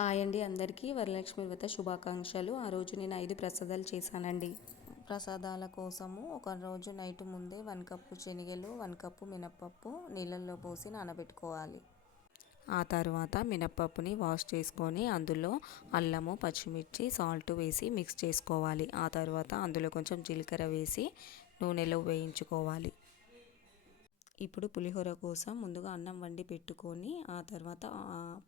Hi అండి. అందరికీ వరలక్ష్మి వ్రత శుభాకాంక్షలు. ఆ రోజు నేను ఐదు ప్రసాదాలు చేశానండి. ప్రసాదాల కోసము ఒక రోజు నైట్ ముందే వన్ కప్పు శనగలు వన్ కప్పు మినప్పప్పు నీళ్ళల్లో పోసి నానబెట్టుకోవాలి. ఆ తర్వాత మినప్పప్పుని వాష్ చేసుకొని అందులో అల్లము పచ్చిమిర్చి సాల్ట్ వేసి మిక్స్ చేసుకోవాలి. ఆ తర్వాత అందులో కొంచెం జీలకర్ర వేసి నూనెలో వేయించుకోవాలి. ఇప్పుడు పులిహోర కోసం ముందుగా అన్నం వండి పెట్టుకొని ఆ తర్వాత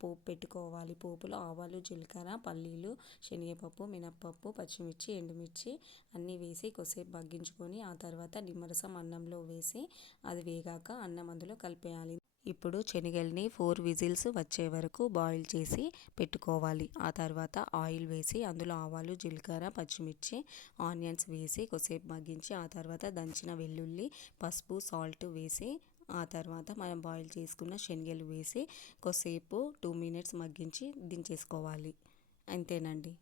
పోపు పెట్టుకోవాలి. పోపులో ఆవాలు జీలకర్ర పల్లీలు శనగపప్పు మినప్పప్పు పచ్చిమిర్చి ఎండుమిర్చి అన్నీ వేసి కొద్దిసేపు మగ్గించుకొని ఆ తర్వాత నిమ్మరసం అన్నంలో వేసి అది వేగాక అన్నం అందులో కలిపేయాలి. ఇప్పుడు శనగల్ని ఫోర్ విజిల్స్ వచ్చే వరకు బాయిల్ చేసి పెట్టుకోవాలి. ఆ తర్వాత ఆయిల్ వేసి అందులో ఆవాలు జీలకర్ర పచ్చిమిర్చి ఆనియన్స్ వేసి కొద్దిసేపు మగ్గించి ఆ తర్వాత దంచిన వెల్లుల్లి పసుపు సాల్ట్ వేసి ఆ తర్వాత మనం బాయిల్ చేసుకున్న శనగలు వేసి కొద్దిసేపు టూ మినిట్స్ మగ్గించి దించేసుకోవాలి. అంతేనండి.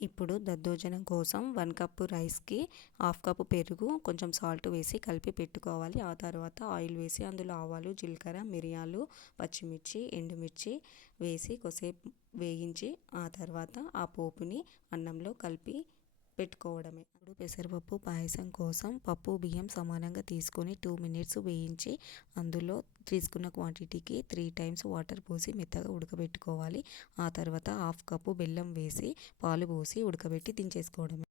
ఇప్పుడు దద్దోజనం కోసం వన్ కప్పు రైస్కి హాఫ్ కప్పు పెరుగు కొంచెం సాల్ట్ వేసి కలిపి పెట్టుకోవాలి. ఆ తర్వాత ఆయిల్ వేసి అందులో ఆవాలు జీలకర్ర మిరియాలు పచ్చిమిర్చి ఎండుమిర్చి వేసి కొద్దిసేపు వేయించి ఆ తర్వాత ఆ పోపుని అన్నంలో కలిపి పెట్టుకోవడమే. ఇప్పుడు పెసరపప్పు పాయసం కోసం పప్పు బియ్యం సమానంగా తీసుకొని టూ మినిట్స్ వేయించి అందులో తీసుకున్న క్వాంటిటీకి త్రీ టైమ్స్ వాటర్ పోసి మెత్తగా ఉడకబెట్టుకోవాలి. ఆ తర్వాత హాఫ్ కప్పు బెల్లం వేసి పాలు పోసి ఉడకబెట్టి దించేసుకోవడమే.